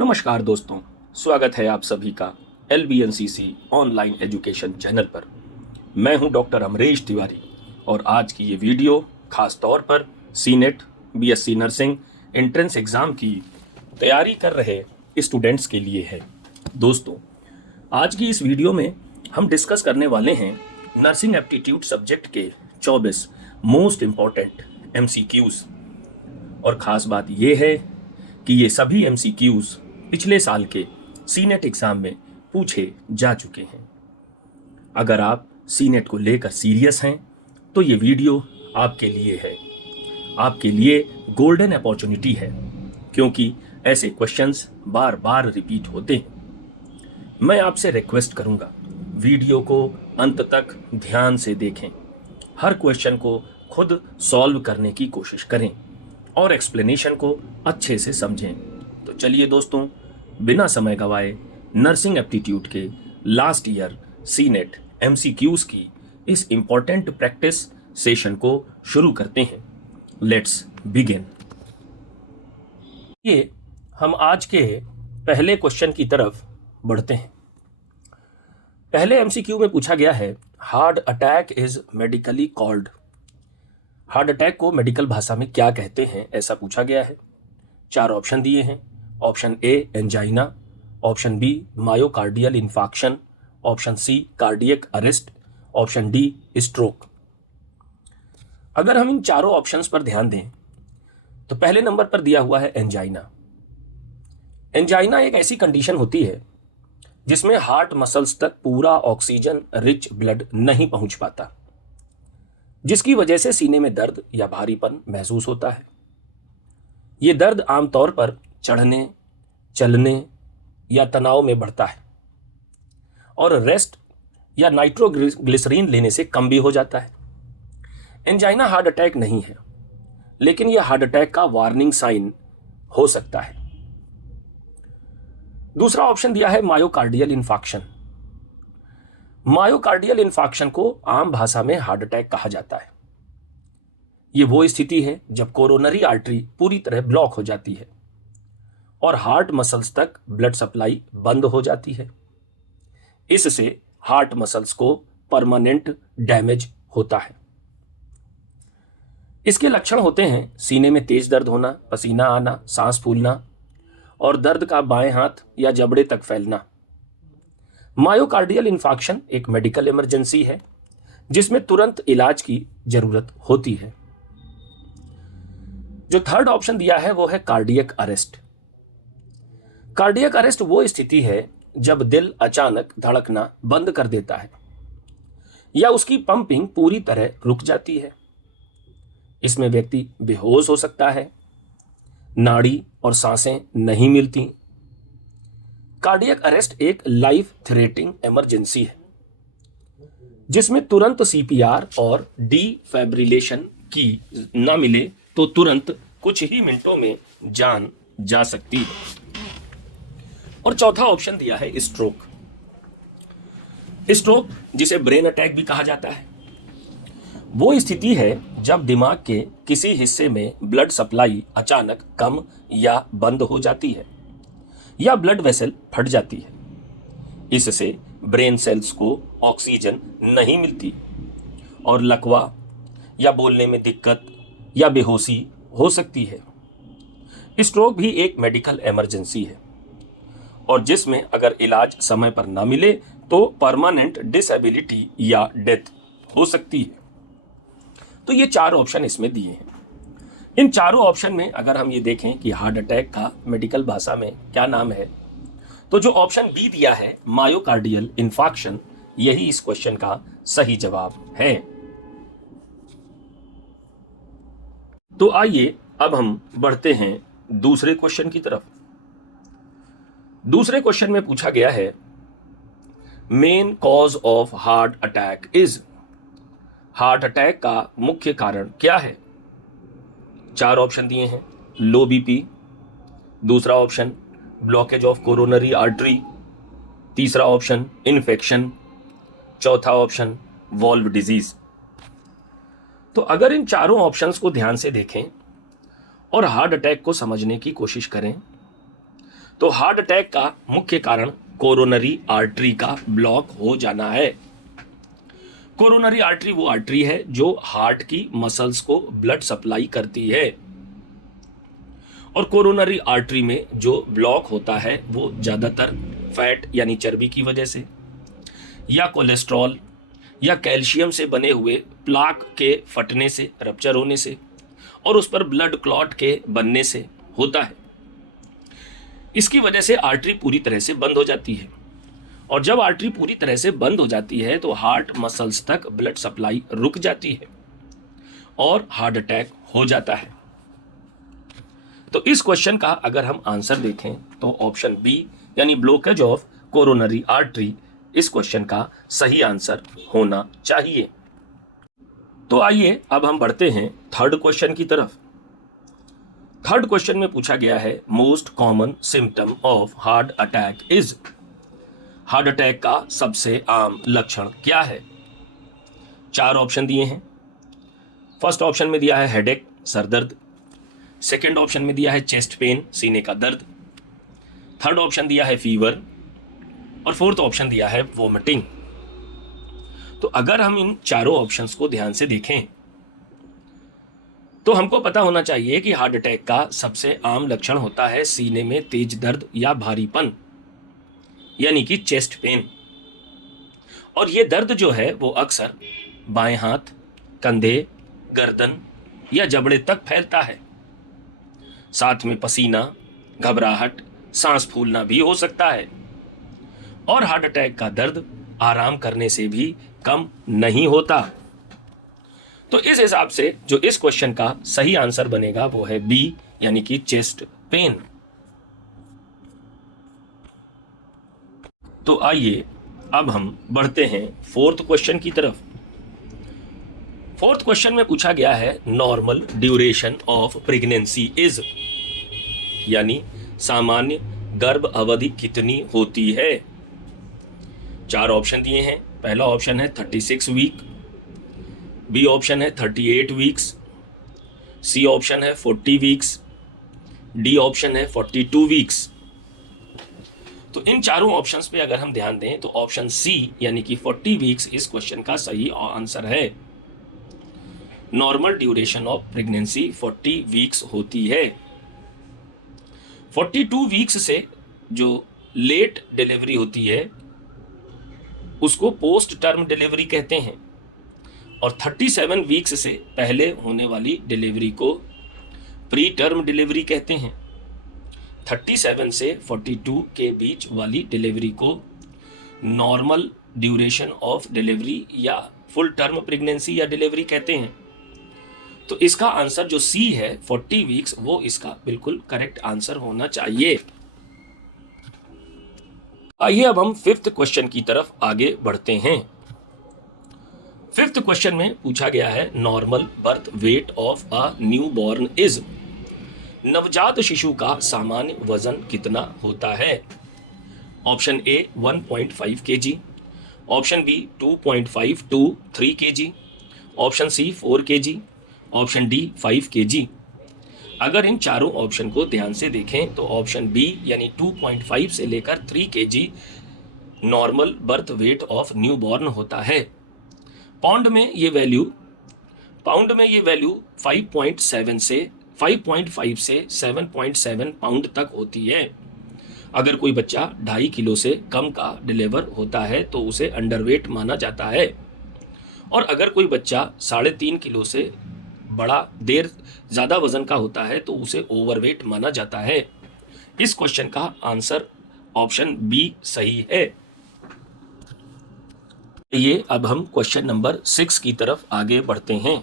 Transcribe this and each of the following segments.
नमस्कार दोस्तों, स्वागत है आप सभी का LBNCC ऑनलाइन एजुकेशन चैनल पर। मैं हूं डॉक्टर अमरेश तिवारी और आज की ये वीडियो खास तौर पर senate, BSc nursing entrance exam की तैयारी कर रहे स्टूडेंट्स के लिए है। दोस्तों, आज की इस वीडियो में हम डिस्कस करने वाले हैं नर्सिंग एप्टीट्यूड सब्जेक्ट के 24 मोस्ट इम्पॉर्टेंट MCQs। और ख़ास बात ये है कि ये सभी MCQs पिछले साल के सीनेट एग्ज़ाम में पूछे जा चुके हैं। अगर आप सीनेट को लेकर सीरियस हैं तो ये वीडियो आपके लिए है, आपके लिए गोल्डन अपॉर्चुनिटी है, क्योंकि ऐसे क्वेश्चंस बार बार रिपीट होते हैं। मैं आपसे रिक्वेस्ट करूंगा, वीडियो को अंत तक ध्यान से देखें, हर क्वेश्चन को खुद सॉल्व करने की कोशिश करें और एक्सप्लेनेशन को अच्छे से समझें। तो चलिए दोस्तों, बिना समय गवाए नर्सिंग एप्टीट्यूड के लास्ट ईयर सीनेट MCQs की इस इम्पॉर्टेंट प्रैक्टिस सेशन को शुरू करते हैं। Let's begin. ये हम आज के पहले क्वेश्चन की तरफ बढ़ते हैं। पहले MCQ में पूछा गया है, heart attack is medically called. Heart attack को मेडिकल भाषा में क्या कहते हैं, ऐसा पूछा गया है। 4 ऑप्शन दिए हैं। Option A angina, option B myocardial infarction, option C cardiac arrest, option D stroke. अगर हम इन चारों ऑप्शंस पर ध्यान दें तो पहले नंबर पर दिया हुआ है एंजाइना। एंजाइना एक ऐसी कंडीशन होती है जिसमें हार्ट मसल्स तक पूरा ऑक्सीजन रिच ब्लड नहीं पहुंच पाता, जिसकी वजह से सीने में दर्द या भारीपन महसूस होता है। ये दर्द आमतौर पर चढ़ने, चलने या तनाव में बढ़ता है और रेस्ट या नाइट्रोग्लिसरीन लेने से कम भी हो जाता है। एंजाइना हार्ट अटैक नहीं है, लेकिन यह हार्ट अटैक का वार्निंग साइन हो सकता है। दूसरा ऑप्शन दिया है मायोकार्डियल इन्फाक्शन। मायोकार्डियल इन्फाक्शन को आम भाषा में हार्ट अटैक कहा जाता है। यह वो स्थिति है जब कोरोनरी आर्टरी पूरी तरह ब्लॉक हो जाती है और हार्ट मसल्स तक ब्लड सप्लाई बंद हो जाती है। इससे हार्ट मसल्स को परमानेंट डैमेज होता है। इसके लक्षण होते हैं सीने में तेज दर्द होना, पसीना आना, सांस फूलना और दर्द का बाएं हाथ या जबड़े तक फैलना। मायोकार्डियल इन्फाक्शन एक मेडिकल इमरजेंसी है जिसमें तुरंत इलाज की जरूरत होती है। जो थर्ड ऑप्शन दिया है वो है कार्डियक अरेस्ट। कार्डियक अरेस्ट वो स्थिति है जब दिल अचानक धड़कना बंद कर देता है या उसकी पंपिंग पूरी तरह रुक जाती है। इसमें व्यक्ति बेहोश हो सकता है, नाड़ी और सांसें नहीं मिलती। कार्डियक अरेस्ट एक लाइफ थ्रेटनिंग इमरजेंसी है जिसमें तुरंत CPR और डिफाइब्रिलेशन की ना मिले तो तुरंत कुछ ही मिनटों में जान जा सकती है। और चौथा ऑप्शन दिया है स्ट्रोक। स्ट्रोक, जिसे ब्रेन अटैक भी कहा जाता है, वो स्थिति है जब दिमाग के किसी हिस्से में ब्लड सप्लाई अचानक कम या बंद हो जाती है या ब्लड वेसल फट जाती है। इससे ब्रेन सेल्स को ऑक्सीजन नहीं मिलती और लकवा या बोलने में दिक्कत या बेहोशी हो सकती है। स्ट्रोक भी एक मेडिकल इमरजेंसी है और जिसमें अगर इलाज समय पर ना मिले तो परमानेंट डिसेबिलिटी या डेथ हो सकती है। तो ये 4 ऑप्शन इसमें दिए हैं। इन चारों ऑप्शन में अगर हम ये देखें कि हार्ट अटैक का मेडिकल भाषा में क्या नाम है, तो जो ऑप्शन B दिया है मायोकार्डियल इन्फाक्शन, यही इस क्वेश्चन का सही जवाब है। तो आइए अब हम बढ़ते हैं दूसरे क्वेश्चन की तरफ। दूसरे क्वेश्चन में पूछा गया है, main cause of heart attack is. Heart attack का मुख्य कारण क्या है? 4 ऑप्शन दिए हैं। लो BP, दूसरा option blockage of coronary artery, तीसरा ऑप्शन इन्फेक्शन, चौथा ऑप्शन वॉल्व डिजीज। तो अगर इन चारों ऑप्शंस को ध्यान से देखें और हार्ट अटैक को समझने की कोशिश करें तो हार्ट अटैक का मुख्य कारण कोरोनरी आर्टरी का ब्लॉक हो जाना है। कोरोनरी आर्टरी वो आर्टरी है जो हार्ट की मसल्स को ब्लड सप्लाई करती है, और कोरोनरी आर्टरी में जो ब्लॉक होता है वो ज़्यादातर फैट यानी चर्बी की वजह से, या कोलेस्ट्रॉल या कैल्शियम से बने हुए प्लाक के फटने से, रप्चर होने से, और उस पर ब्लड क्लॉट के बनने से होता है। इसकी वजह से आर्टरी पूरी तरह से बंद हो जाती है, और जब आर्टरी पूरी तरह से बंद हो जाती है तो हार्ट मसल्स तक ब्लड सप्लाई रुक जाती है और हार्ट अटैक हो जाता है। तो इस क्वेश्चन का अगर हम आंसर देखें तो ऑप्शन बी यानी ब्लॉकेज ऑफ कोरोनरी आर्टरी इस क्वेश्चन का सही आंसर होना चाहिए। तो आइए अब हम बढ़ते हैं थर्ड क्वेश्चन की तरफ। थर्ड क्वेश्चन में पूछा गया है most common symptom of heart attack is. Heart attack का सबसे आम लक्षण क्या है? 4 ऑप्शन दिए हैं। फर्स्ट ऑप्शन में दिया है हेडेक, सर दर्द। सेकेंड ऑप्शन में दिया है चेस्ट पेन, सीने का दर्द। थर्ड ऑप्शन दिया है फीवर, और फोर्थ ऑप्शन दिया है वोमिटिंग। तो अगर हम इन चारों ऑप्शंस को ध्यान से देखें तो हमको पता होना चाहिए कि हार्ट अटैक का सबसे आम लक्षण होता है सीने में तेज दर्द या भारीपन, यानी कि चेस्ट पेन। और ये दर्द जो है वो अक्सर बाएं हाथ, कंधे, गर्दन या जबड़े तक फैलता है। साथ में पसीना, घबराहट, सांस फूलना भी हो सकता है। और हार्ट अटैक का दर्द आराम करने से भी कम नहीं होता। तो इस हिसाब से जो इस क्वेश्चन का सही आंसर बनेगा वो है बी यानी कि चेस्ट पेन। तो आइए अब हम बढ़ते हैं फोर्थ क्वेश्चन की तरफ। फोर्थ क्वेश्चन में पूछा गया है normal duration of pregnancy is, यानी सामान्य गर्भ अवधि कितनी होती है? 4 ऑप्शन दिए हैं। पहला ऑप्शन है 36 वीक, बी ऑप्शन है 38 वीक्स, सी ऑप्शन है 40 वीक्स, डी ऑप्शन है 42 वीक्स। तो इन चारों ऑप्शंस पे अगर हम ध्यान दें तो ऑप्शन सी यानी कि 40 वीक्स इस क्वेश्चन का सही आंसर है। Normal duration of pregnancy 40 weeks होती है। 42 वीक्स से जो लेट डिलीवरी होती है उसको पोस्ट टर्म डिलीवरी कहते हैं, और 37 वीक्स से पहले होने वाली डिलीवरी को प्री टर्म डिलीवरी कहते हैं। 37 से 42 के बीच वाली डिलीवरी को नॉर्मल ड्यूरेशन ऑफ डिलीवरी या फुल टर्म प्रेगनेंसी या डिलीवरी कहते हैं। तो इसका आंसर जो सी है 40 वीक्स वो इसका बिल्कुल करेक्ट आंसर होना चाहिए। आइए अब हम फिफ्थ क्वेश्चन की तरफ आगे बढ़ते हैं। फिफ्थ क्वेश्चन में पूछा गया है normal birth weight of a new born is. नवजात शिशु का सामान्य वजन कितना होता है? Option A 1.5 kg, option B 2.5 to 3 kg, option C 4 kg, option D 5 kg। अगर इन चारों ऑप्शन को ध्यान से देखें तो ऑप्शन बी यानी 2.5 से लेकर 3 kg normal birth weight of new born होता है। पाउंड में ये वैल्यू 5.7 से 5.5 से 7.7 पाउंड तक होती है। अगर कोई बच्चा 2.5 किलो से कम का डिलीवर होता है तो उसे अंडरवेट माना जाता है, और अगर कोई बच्चा 3.5 किलो से ज़्यादा वजन का होता है तो उसे ओवरवेट माना जाता है। इस क्वेश्चन का आंसर ऑप्शन बी सही है। ये अब हम क्वेश्चन नंबर 6 की तरफ आगे बढ़ते हैं।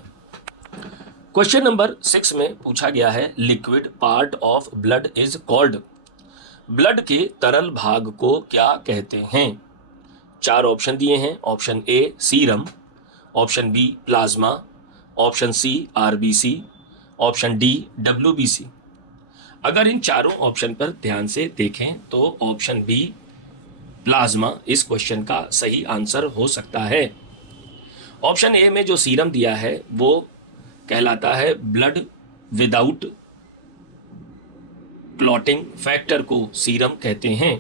क्वेश्चन नंबर 6 में पूछा गया है liquid part of blood is called. Blood के तरल भाग को क्या कहते हैं? 4 ऑप्शन दिए हैं। Option A serum, option B plasma, option C RBC, option D WBC. अगर इन चारों ऑप्शन पर ध्यान से देखें तो ऑप्शन बी प्लाज्मा इस क्वेश्चन का सही आंसर हो सकता है। ऑप्शन ए में जो सीरम दिया है वो कहलाता है ब्लड विदाउट क्लॉटिंग फैक्टर को सीरम कहते हैं।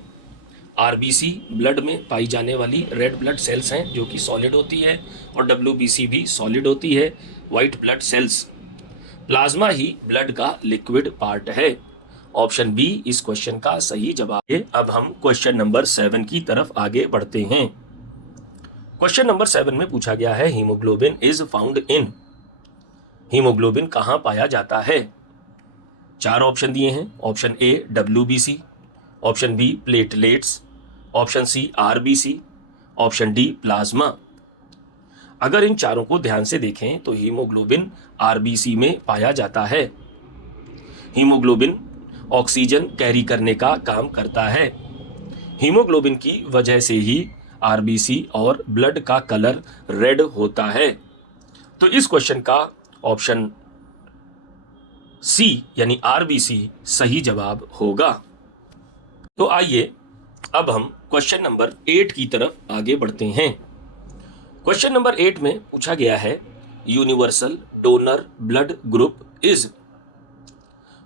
आरबीसी ब्लड में पाई जाने वाली रेड ब्लड सेल्स हैं जो कि सॉलिड होती है, और डब्ल्यूबीसी भी सॉलिड होती है, वाइट ब्लड सेल्स। प्लाज्मा ही ब्लड का लिक्विड पार्ट है। ऑप्शन बी इस क्वेश्चन का सही जवाब है। अब हम क्वेश्चन नंबर 7 की तरफ आगे बढ़ते हैं। क्वेश्चन नंबर 7 में पूछा गया है haemoglobin is found in. Haemoglobin कहां पाया जाता है? 4 ऑप्शन दिए हैं। Option A WBC, option B platelets, option C RBC, option D plasma. अगर इन चारों को ध्यान से देखें तो हीमोग्लोबिन आरबीसी में पाया जाता है। हीमोग्लोबिन ऑक्सीजन कैरी करने का काम करता है। हीमोग्लोबिन की वजह से ही आरबीसी और ब्लड का कलर रेड होता है। तो इस क्वेश्चन का ऑप्शन सी यानी आरबीसी सही जवाब होगा। तो आइए अब हम क्वेश्चन नंबर 8 की तरफ आगे बढ़ते हैं। क्वेश्चन नंबर 8 में पूछा गया है universal donor blood group is.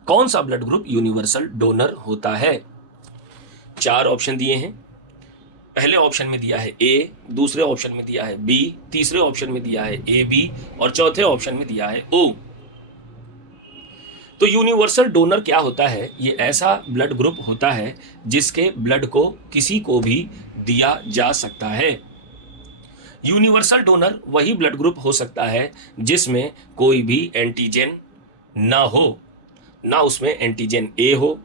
कौन सा ब्लड ग्रुप यूनिवर्सल डोनर होता है? 4 ऑप्शन दिए हैं। पहले ऑप्शन में दिया है ए, दूसरे ऑप्शन में दिया है बी, तीसरे ऑप्शन में दिया है ए बी, और चौथे ऑप्शन में दिया है ओ। तो यूनिवर्सल डोनर क्या होता है? ये ऐसा ब्लड ग्रुप होता है जिसके ब्लड को किसी को भी दिया जा सकता है। यूनिवर्सल डोनर वही ब्लड ग्रुप हो सकता है जिसमें कोई भी एंटीजन ना हो, ना उसमें एंटीजन ए हो,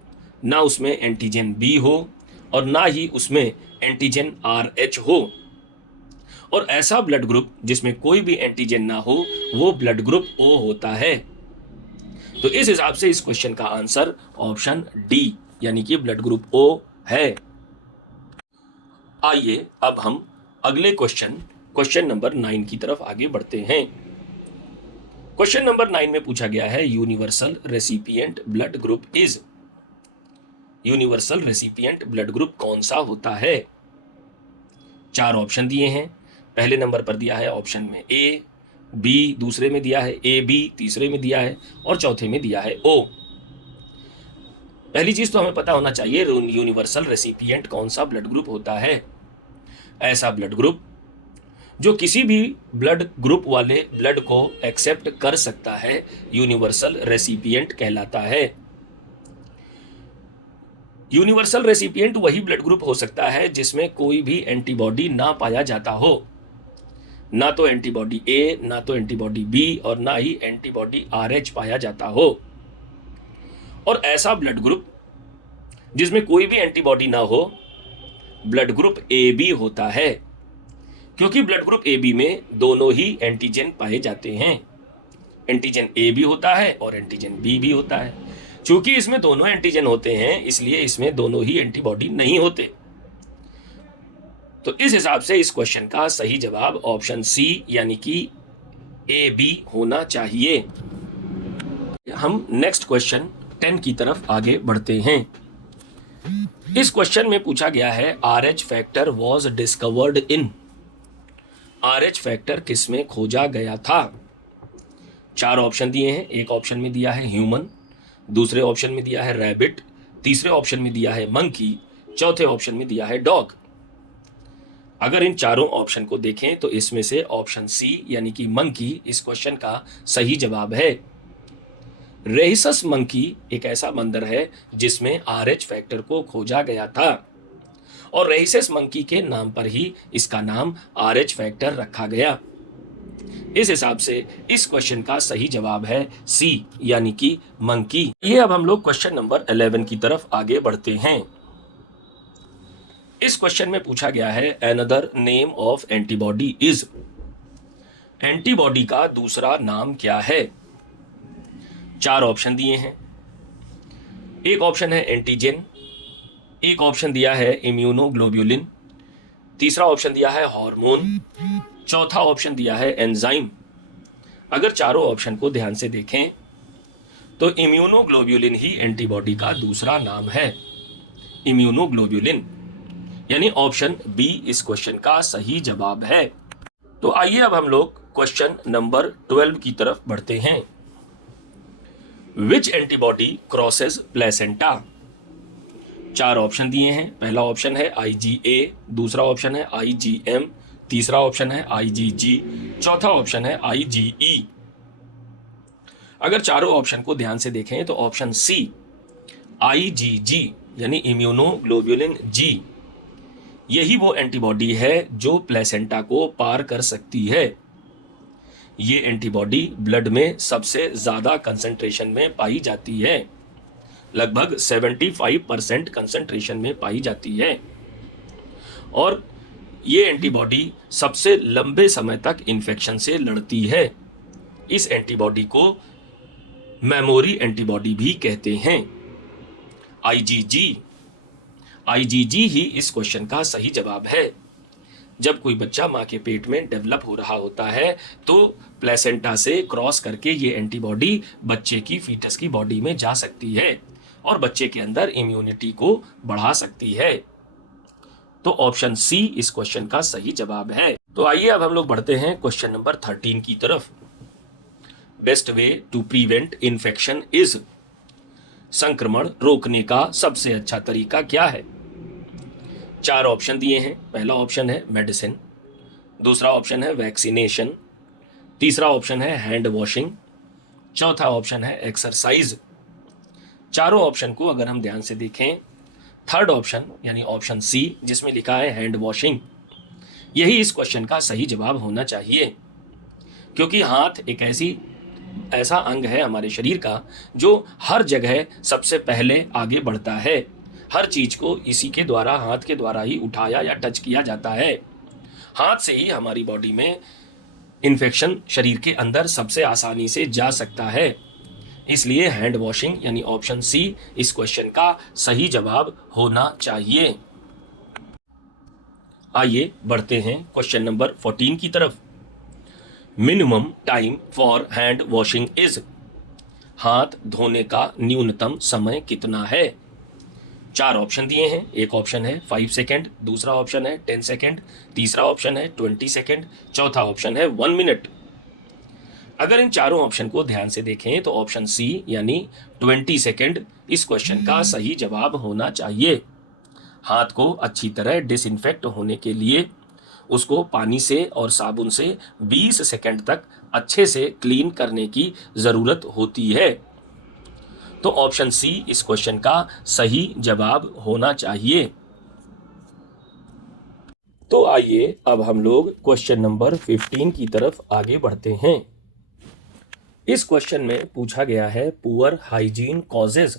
ना उसमें एंटीजन बी हो, और ना ही उसमें एंटीजन RH हो। और ऐसा ब्लड ग्रुप जिसमें कोई भी एंटीजन ना हो वो ब्लड ग्रुप O होता है। तो इस हिसाब से इस क्वेश्चन का आंसर ऑप्शन डी यानी कि ब्लड ग्रुप O है। आइए अब हम अगले क्वेश्चन नंबर 9 की तरफ आगे बढ़ते हैं। क्वेश्चन नंबर 9 में पूछा गया है universal recipient blood group is. Universal recipient blood group कौन सा होता है? 4 ऑप्शन दिए हैं। पहले नंबर पर दिया है ऑप्शन में ए, बी दूसरे में दिया है ए बी, तीसरे में दिया है, और चौथे में दिया है ओ। पहली चीज तो हमें पता होना चाहिए यूनिवर्सल रेसिपिएंट कौन सा ब्लड ग्रुप होता है। ऐसा ब्लड ग्रुप जो किसी भी ब्लड ग्रुप वाले ब्लड को एक्सेप्ट कर सकता है यूनिवर्सल रेसिपिएंट कहलाता है। यूनिवर्सल रेसिपिएंट वही ब्लड ग्रुप हो सकता है जिसमें कोई भी एंटीबॉडी ना पाया जाता हो, ना तो एंटीबॉडी ए, ना तो एंटीबॉडी बी, और ना ही एंटीबॉडी RH पाया जाता हो। और ऐसा ब्लड ग्रुप जिसमें कोई भी एंटीबॉडी ना हो ब्लड ग्रुप AB होता है, क्योंकि ब्लड ग्रुप AB में दोनों ही एंटीजन पाए जाते हैं। एंटीजन A भी होता है और एंटीजन B भी होता है। चूंकि इसमें दोनों एंटीजन होते हैं इसलिए इसमें दोनों ही एंटीबॉडी नहीं होते। तो इस हिसाब से इस क्वेश्चन का सही जवाब ऑप्शन सी यानी कि AB होना चाहिए। हम नेक्स्ट क्वेश्चन 10 की तरफ आगे बढ़ते हैं। इस क्वेश्चन में पूछा गया है RH factor was discovered in. RH factor किसमें खोजा गया था? 4 ऑप्शन दिए हैं। एक ऑप्शन में दिया है ह्यूमन, दूसरे ऑप्शन में दिया है रैबिट, तीसरे ऑप्शन में दिया है मंकी, चौथे ऑप्शन में दिया है डॉग। अगर इन चारों ऑप्शन को देखें तो इसमें से ऑप्शन सी यानी कि मंकी इस क्वेश्चन का सही जवाब है। रेहिसस मंकी एक ऐसा बंदर है जिसमें RH फैक्टर को खोजा गया था, और रेहिसस मंकी के नाम पर ही इसका नाम RH फैक्टर रखा गया। इस हिसाब से इस क्वेश्चन का सही जवाब है सी यानी कि मंकी। ये अब हम लोग क्वेश्चन नंबर 11 की तरफ आगे बढ़ते हैं। इस क्वेश्चन में पूछा गया है another name of antibody is. Antibody का दूसरा नाम क्या है? 4 ऑप्शन दिए हैं। एक ऑप्शन है एंटीजन, एक ऑप्शन दिया है इम्यूनोग्लोब्यूलिन, तीसरा ऑप्शन दिया है हार्मोन, चौथा ऑप्शन दिया है एंजाइम। अगर चारों ऑप्शन को ध्यान से देखें तो इम्यूनोग्लोब्यूलिन ही एंटीबॉडी का दूसरा नाम है। इम्यूनोग्लोब्यूलिन यानी ऑप्शन बी इस क्वेश्चन का सही जवाब है। तो आइए अब हम लोग क्वेश्चन नंबर 12 की तरफ बढ़ते हैं। विच एंटीबॉडी क्रॉसेस प्लेसेंटा। चार ऑप्शन दिए हैं। पहला ऑप्शन है IgA, दूसरा ऑप्शन है IgM, तीसरा ऑप्शन है IgG, चौथा ऑप्शन है IgE। अगर चारों ऑप्शन को ध्यान से देखें तो ऑप्शन सी IgG यानी इम्यूनोग्लोबुलिन जी, यही वो एंटीबॉडी है जो प्लेसेंटा को पार कर सकती है। ये एंटीबॉडी ब्लड में सबसे ज़्यादा कंसंट्रेशन में पाई जाती है, लगभग 75% कंसंट्रेशन में पाई जाती है। और ये एंटीबॉडी सबसे लंबे समय तक इन्फेक्शन से लड़ती है। इस एंटीबॉडी को मेमोरी एंटीबॉडी भी कहते हैं। IgG ही इस क्वेश्चन का सही जवाब है। जब कोई बच्चा माँ के पेट में डेवलप हो रहा होता है तो प्लेसेंटा से क्रॉस करके ये एंटीबॉडी बच्चे की फीटस की बॉडी में जा सकती है और बच्चे के अंदर इम्यूनिटी को बढ़ा सकती है। तो ऑप्शन सी इस क्वेश्चन का सही जवाब है। तो आइए अब हम लोग बढ़ते हैं क्वेश्चन नंबर 13 की तरफ। Best way to prevent infection is, संक्रमण रोकने का सबसे अच्छा तरीका क्या है? चार ऑप्शन दिए हैं। पहला ऑप्शन है मेडिसिन, दूसरा ऑप्शन है वैक्सीनेशन, तीसरा ऑप्शन है हैंड वॉशिंग, चौथा ऑप्शन है एक्सरसाइज। चारों ऑप्शन को अगर हम ध्यान से देखें, थर्ड ऑप्शन यानी ऑप्शन सी जिसमें लिखा है हैंड वॉशिंग, यही इस क्वेश्चन का सही जवाब होना चाहिए, क्योंकि हाथ एक ऐसा अंग है हमारे शरीर का जो हर जगह सबसे पहले आगे बढ़ता है। हर चीज को इसी के द्वारा, हाथ के द्वारा ही उठाया या टच किया जाता है। हाथ से ही हमारी बॉडी में इन्फेक्शन शरीर के अंदर सबसे आसानी से जा सकता है। इसलिए हैंड वॉशिंग यानी ऑप्शन सी इस क्वेश्चन का सही जवाब होना चाहिए। आइए बढ़ते हैं क्वेश्चन नंबर 14 की तरफ। Minimum time for hand washing is, हाथ धोने का न्यूनतम समय कितना है? चार ऑप्शन दिए हैं। एक ऑप्शन है 5 सेकेंड, दूसरा ऑप्शन है 10 सेकेंड, तीसरा ऑप्शन है 20 सेकेंड, चौथा ऑप्शन है 1 मिनट। अगर इन चारों ऑप्शन को ध्यान से देखें तो ऑप्शन सी यानी 20 सेकेंड इस क्वेश्चन का सही जवाब होना चाहिए। हाथ को अच्छी तरह डिसइंफेक्ट होने के लिए उसको पानी से और साबुन से 20 सेकेंड तक अच्छे से क्लीन करने की ज़रूरत होती है। तो ऑप्शन सी इस क्वेश्चन का सही जवाब होना चाहिए। तो आइए अब हम लोग क्वेश्चन नंबर 15 की तरफ आगे बढ़ते हैं। इस क्वेश्चन में पूछा गया है पुअर हाइजीन कॉजेज,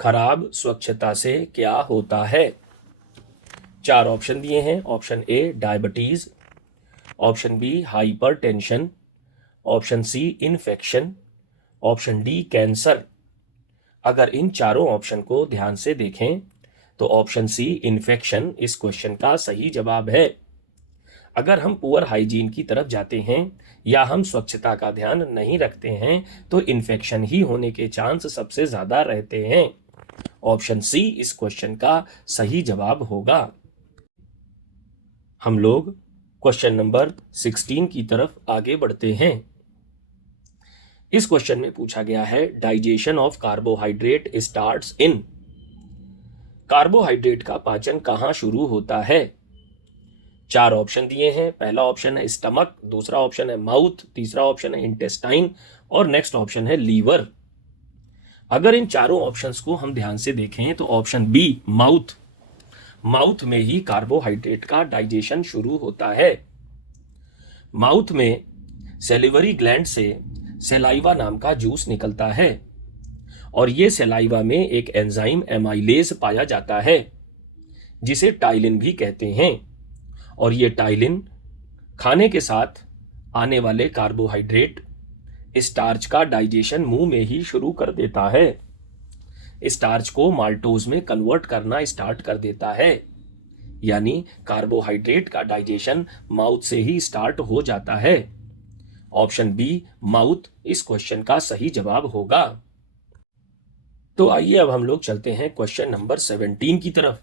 खराब स्वच्छता से क्या होता है? चार ऑप्शन दिए हैं। Option A diabetes, option B hypertension, option C infection, option D cancer. अगर इन चारों ऑप्शन को ध्यान से देखें तो ऑप्शन सी इन्फेक्शन इस क्वेश्चन का सही जवाब है। अगर हम पुअर हाइजीन की तरफ जाते हैं या हम स्वच्छता का ध्यान नहीं रखते हैं तो इन्फेक्शन ही होने के चांस सबसे ज्यादा रहते हैं। ऑप्शन सी इस क्वेश्चन का सही जवाब होगा। हम लोग क्वेश्चन नंबर 16 की तरफ आगे बढ़ते हैं। इस क्वेश्चन में पूछा गया है digestion of carbohydrate starts in, carbohydrate का पाचन कहां शुरू होता है? चार ऑप्शन दिए हैं। पहला ऑप्शन है स्टमक, दूसरा ऑप्शन है माउथ, तीसरा ऑप्शन है इंटेस्टाइन और नेक्स्ट ऑप्शन है लीवर। अगर इन चारों ऑप्शंस को हम ध्यान से देखें तो ऑप्शन बी माउथ में ही कार्बोहाइड्रेट का डाइजेशन शुरू होता है। माउथ में सेलिवरी ग्लैंड से सेलाइवा नाम का जूस निकलता है और ये सेलाइवा में एक एंजाइम एमाइलेज पाया जाता है जिसे टाइलिन भी कहते हैं, और ये टाइलिन खाने के साथ आने वाले कार्बोहाइड्रेट स्टार्च का डाइजेशन मुंह में ही शुरू कर देता है। स्टार्च को माल्टोज में कन्वर्ट करना स्टार्ट कर देता है, यानी कार्बोहाइड्रेट का डाइजेशन माउथ से ही स्टार्ट हो जाता है। ऑप्शन बी माउथ इस क्वेश्चन का सही जवाब होगा। तो आइए अब हम लोग चलते हैं क्वेश्चन नंबर 17 की तरफ,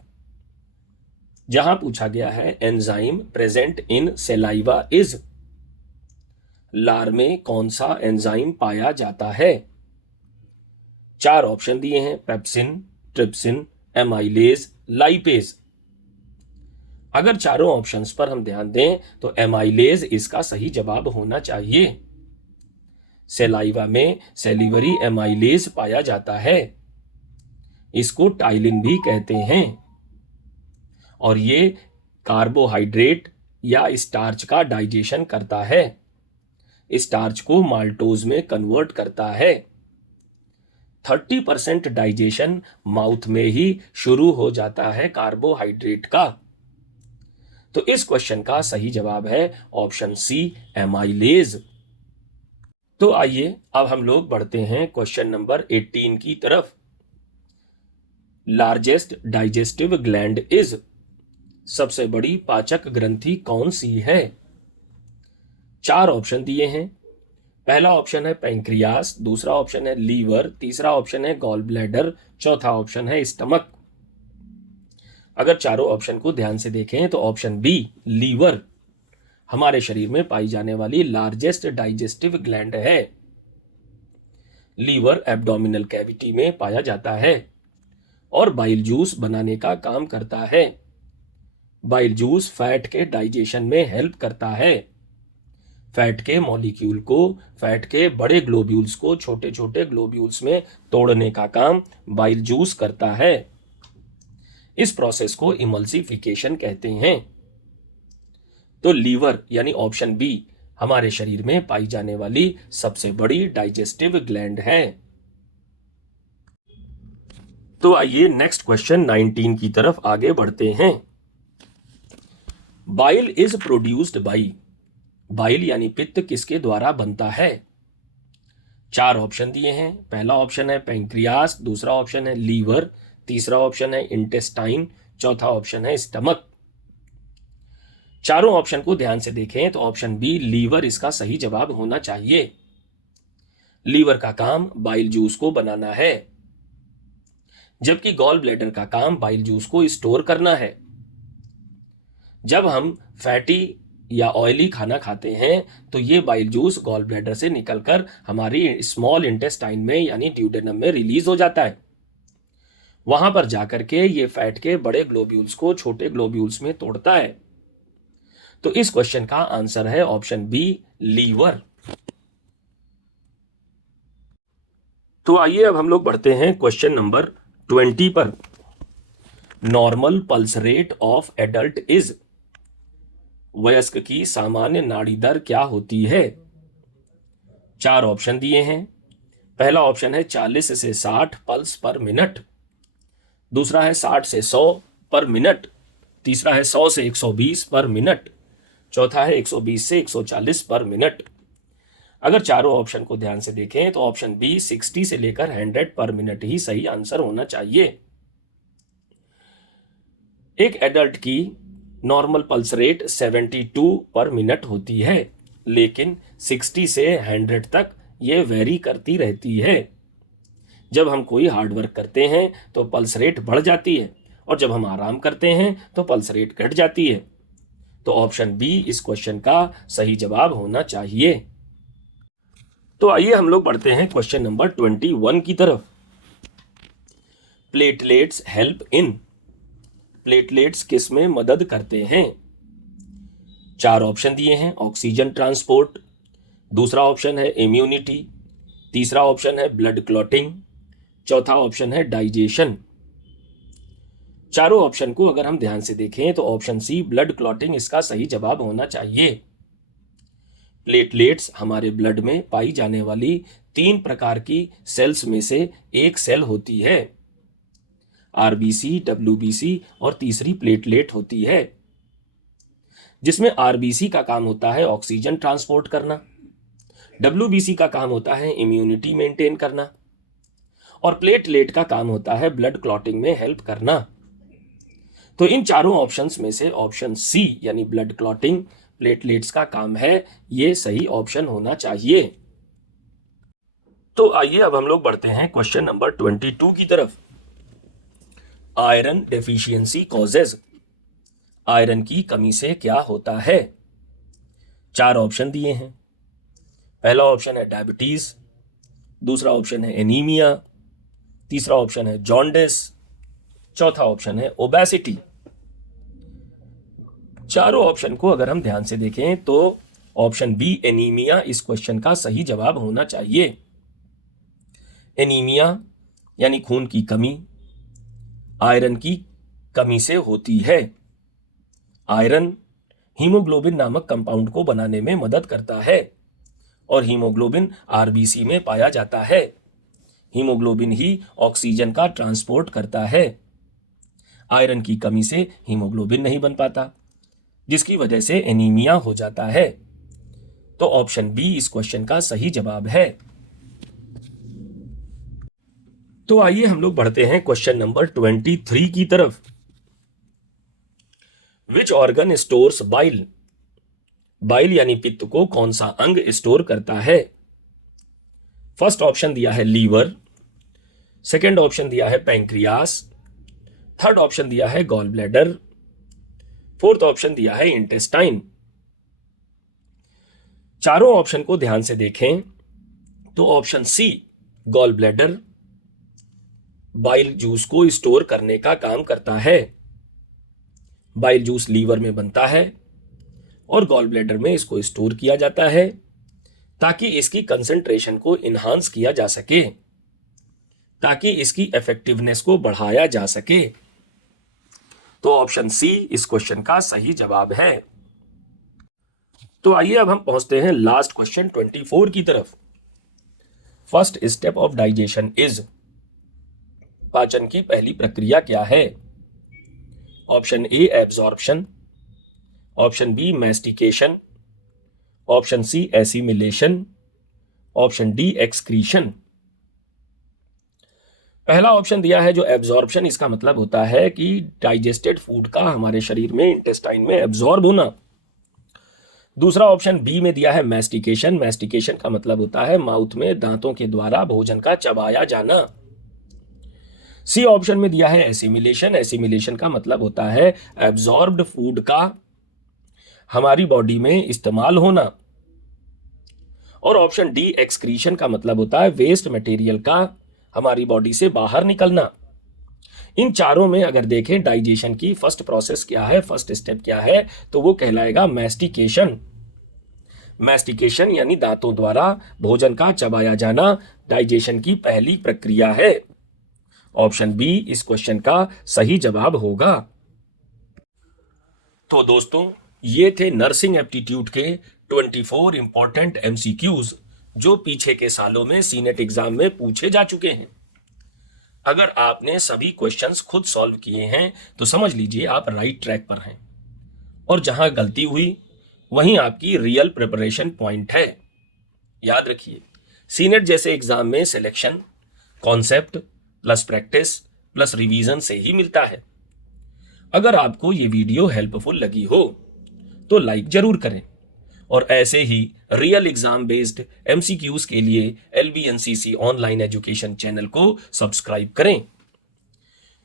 जहां पूछा गया है enzyme present in saliva is, लार में कौन सा एंजाइम पाया जाता है? चार ऑप्शन दिए हैं। Pepsin, trypsin, amylase, lipase. अगर चारों ऑप्शंस पर हम ध्यान दें तो एमाइलेज इसका सही जवाब होना चाहिए। सेलाइवा में सेलिवरी एमाइलेज पाया जाता है, इसको टाइलिन भी कहते हैं, और ये कार्बोहाइड्रेट या स्टार्च का डाइजेशन करता है, स्टार्च को माल्टोज में कन्वर्ट करता है। 30% डाइजेशन माउथ में ही शुरू हो जाता है कार्बोहाइड्रेट का। तो इस क्वेश्चन का सही जवाब है ऑप्शन सी, एमाइलेज। तो आइए अब हम लोग बढ़ते हैं क्वेश्चन नंबर 18 की तरफ। लार्जेस्ट डाइजेस्टिव ग्लैंड इज, सबसे बड़ी पाचक ग्रंथि कौन सी है? 4 ऑप्शन दिए हैं। पहला ऑप्शन है पैंक्रियास, दूसरा ऑप्शन है लीवर, तीसरा ऑप्शन है गॉल ब्लैडर, चौथा ऑप्शन है स्टमक। अगर चारों ऑप्शन को ध्यान से देखें तो ऑप्शन बी, लीवर, हमारे शरीर में पाई जाने वाली लार्जेस्ट डाइजेस्टिव ग्लैंड है। लीवर एब्डोमिनल कैविटी में पाया जाता है और बाइल जूस बनाने का काम करता है। बाइल जूस फैट के डाइजेशन में हेल्प करता है। फैट के मॉलिक्यूल को, फैट के बड़े ग्लोब्यूल्स को छोटे छोटे ग्लोब्यूल्स में तोड़ने का काम बाइल जूस करता है। इस प्रोसेस को इमल्सिफिकेशन कहते हैं। तो लीवर यानी ऑप्शन बी हमारे शरीर में पाई जाने वाली सबसे बड़ी डाइजेस्टिव ग्लैंड है। तो आइए नेक्स्ट क्वेश्चन 19 की तरफ आगे बढ़ते हैं। Bile is produced by, bile यानी पित्त किसके द्वारा बनता है? 4 ऑप्शन दिए हैं। पहला ऑप्शन है पैंक्रियास, दूसरा ऑप्शन है लीवर, तीसरा ऑप्शन है इंटेस्टाइन, चौथा ऑप्शन है स्टमक। चारों ऑप्शन को ध्यान से देखें तो ऑप्शन बी, लीवर, इसका सही जवाब होना चाहिए। लीवर का काम बाइल जूस को बनाना है, जबकि गॉल ब्लैडर का काम बाइल जूस को स्टोर करना है। जब हम फैटी या ऑयली खाना खाते हैं तो ये बाइल जूस गॉल ब्लैडर से निकलकर हमारी स्मॉल इंटेस्टाइन में यानी ड्यूडेनम में रिलीज हो जाता है। वहां पर जाकर के ये फैट के बड़े ग्लोब्यूल्स को छोटे ग्लोब्यूल्स में तोड़ता है। तो इस क्वेश्चन का आंसर है ऑप्शन बी, लीवर। तो आइए अब हम लोग बढ़ते हैं क्वेश्चन नंबर 20 पर। Normal pulse rate of adult is, वयस्क की सामान्य नाड़ी दर क्या होती है? 4 ऑप्शन दिए हैं। पहला ऑप्शन है 40 से 60 पल्स पर मिनट, दूसरा है 60 से 100 पर मिनट, तीसरा है 100 से 120 पर मिनट, चौथा है 120 से 140 पर मिनट। अगर चारों ऑप्शन को ध्यान से देखें तो ऑप्शन बी 60 से लेकर 100 पर मिनट ही सही आंसर होना चाहिए। एक एडल्ट की नॉर्मल पल्स रेट 72 पर मिनट होती है, लेकिन 60 से 100 तक ये वेरी करती रहती है। जब हम कोई हार्ड वर्क करते हैं तो पल्स रेट बढ़ जाती है, और जब हम आराम करते हैं तो पल्स रेट घट जाती है। तो ऑप्शन बी इस क्वेश्चन का सही जवाब होना चाहिए। तो आइए हम लोग बढ़ते हैं क्वेश्चन नंबर 21 की तरफ। प्लेटलेट्स हेल्प इन, प्लेटलेट्स किस में मदद करते हैं? 4 ऑप्शन दिए हैं। ऑक्सीजन ट्रांसपोर्ट, दूसरा ऑप्शन है इम्यूनिटी, तीसरा ऑप्शन है ब्लड क्लॉटिंग, चौथा ऑप्शन है डाइजेशन। चारों ऑप्शन को अगर हम ध्यान से देखें तो ऑप्शन सी, ब्लड क्लॉटिंग, इसका सही जवाब होना चाहिए। प्लेटलेट्स हमारे ब्लड में पाई जाने वाली 3 प्रकार की सेल्स में से एक सेल होती है। आरबीसी, डब्ल्यूबीसी और तीसरी प्लेटलेट होती है, जिसमें आरबीसी का काम होता है ऑक्सीजन ट्रांसपोर्ट करना, डब्ल्यूबीसी का काम होता है इम्यूनिटी मेंटेन करना, और प्लेटलेट का काम होता है ब्लड क्लॉटिंग में हेल्प करना। तो इन चारों ऑप्शंस में से ऑप्शन सी यानी ब्लड क्लॉटिंग प्लेटलेट्स का काम है, ये सही ऑप्शन होना चाहिए। तो आइए अब हम लोग बढ़ते हैं क्वेश्चन नंबर 22 की तरफ। आयरन डेफिशिएंसी कॉजेज, आयरन की कमी से क्या होता है? 4 ऑप्शन दिए हैं। पहला ऑप्शन है डायबिटीज, दूसरा ऑप्शन है एनीमिया, तीसरा ऑप्शन है जॉन्डिस, चौथा ऑप्शन है ओबेसिटी। चारों ऑप्शन को अगर हम ध्यान से देखें तो ऑप्शन बी एनीमिया इस क्वेश्चन का सही जवाब होना चाहिए। एनीमिया यानी खून की कमी आयरन की कमी से होती है। आयरन हीमोग्लोबिन नामक कंपाउंड को बनाने में मदद करता है और हीमोग्लोबिन आरबीसी में पाया जाता है। हीमोग्लोबिन ही ऑक्सीजन का ट्रांसपोर्ट करता है। आयरन की कमी से हीमोग्लोबिन नहीं बन पाता, जिसकी वजह से एनीमिया हो जाता है। तो ऑप्शन बी इस क्वेश्चन का सही जवाब है। तो आइए हम लोग बढ़ते हैं क्वेश्चन नंबर 23 की तरफ। Which organ stores bile? Bile यानी पित्त को कौन सा अंग स्टोर करता है? फर्स्ट ऑप्शन दिया है लीवर, सेकंड ऑप्शन दिया है पैंक्रियास, थर्ड ऑप्शन दिया है गॉल ब्लैडर, फोर्थ ऑप्शन दिया है इंटेस्टाइन। चारों ऑप्शन को ध्यान से देखें तो option C gall bladder bile juice को स्टोर करने का काम करता है। बाइल जूस लीवर में बनता है और गॉल ब्लैडर में इसको स्टोर किया जाता है ताकि इसकी कंसंट्रेशन को इन्हांस किया जा सके, ताकि इसकी इफेक्टिवनेस को बढ़ाया जा सके। तो ऑप्शन सी इस क्वेश्चन का सही जवाब है। तो आइए अब हम पहुंचते हैं लास्ट क्वेश्चन 24 की तरफ। First step of digestion is, पाचन की पहली प्रक्रिया क्या है? Option A absorption, option B mastication, option C assimilation, option D excretion. पहला ऑप्शन दिया है जो एब्जॉर्प्शन, इसका मतलब होता है कि डाइजेस्टेड फूड का हमारे शरीर में इंटेस्टाइन में एब्जॉर्ब होना। दूसरा ऑप्शन बी में दिया है मैस्टिकेशन, मैस्टिकेशन का मतलब होता है माउथ में दांतों के द्वारा भोजन का चबाया जाना। सी ऑप्शन में दिया है एसिमिलेशन, एसिमिलेशन का मतलब होता है एब्जॉर्ब्ड फूड का हमारी बॉडी में इस्तेमाल होना। और ऑप्शन डी एक्सक्रीशन का मतलब होता है वेस्ट मटेरियल का हमारी बॉडी से बाहर निकलना। इन चारों में अगर देखें डाइजेशन की फर्स्ट प्रोसेस क्या है, फर्स्ट स्टेप क्या है, तो वो कहलाएगा मैस्टिकेशन। मैस्टिकेशन यानी दांतों द्वारा भोजन का चबाया जाना डाइजेशन की पहली प्रक्रिया है। ऑप्शन बी इस क्वेश्चन का सही जवाब होगा। तो दोस्तों ये थे नर्सिंग एप्टीट्यूड के 24 इंपॉर्टेंट एमसीक्यूज जो पीछे के सालों में सीनेट एग्जाम में पूछे जा चुके हैं। अगर आपने सभी क्वेश्चंस खुद सॉल्व किए हैं तो समझ लीजिए आप राइट ट्रैक पर हैं, और जहां गलती हुई वहीं आपकी रियल प्रिपरेशन पॉइंट है। याद रखिए, सीनेट जैसे एग्जाम में selection concept plus practice plus revision से ही मिलता है। अगर आपको ये वीडियो हेल्पफुल लगी हो तो लाइक जरूर करें, और ऐसे ही रियल एग्जाम बेस्ड एमसीक्यूज के लिए LBNCC ऑनलाइन एजुकेशन चैनल को सब्सक्राइब करें।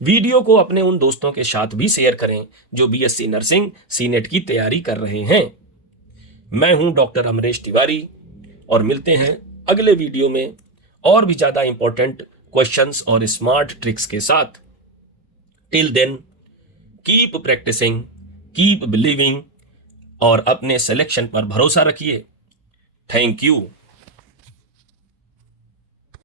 वीडियो को अपने उन दोस्तों के साथ भी शेयर करें जो BSc नर्सिंग सीनेट की तैयारी कर रहे हैं। मैं हूं डॉक्टर अमरेश तिवारी, और मिलते हैं अगले वीडियो में और भी ज्यादा इंपॉर्टेंट क्वेश्चंस और स्मार्ट ट्रिक्स के साथ। Till then keep practising, keep believing, और अपने सिलेक्शन पर भरोसा रखिए। Thank you.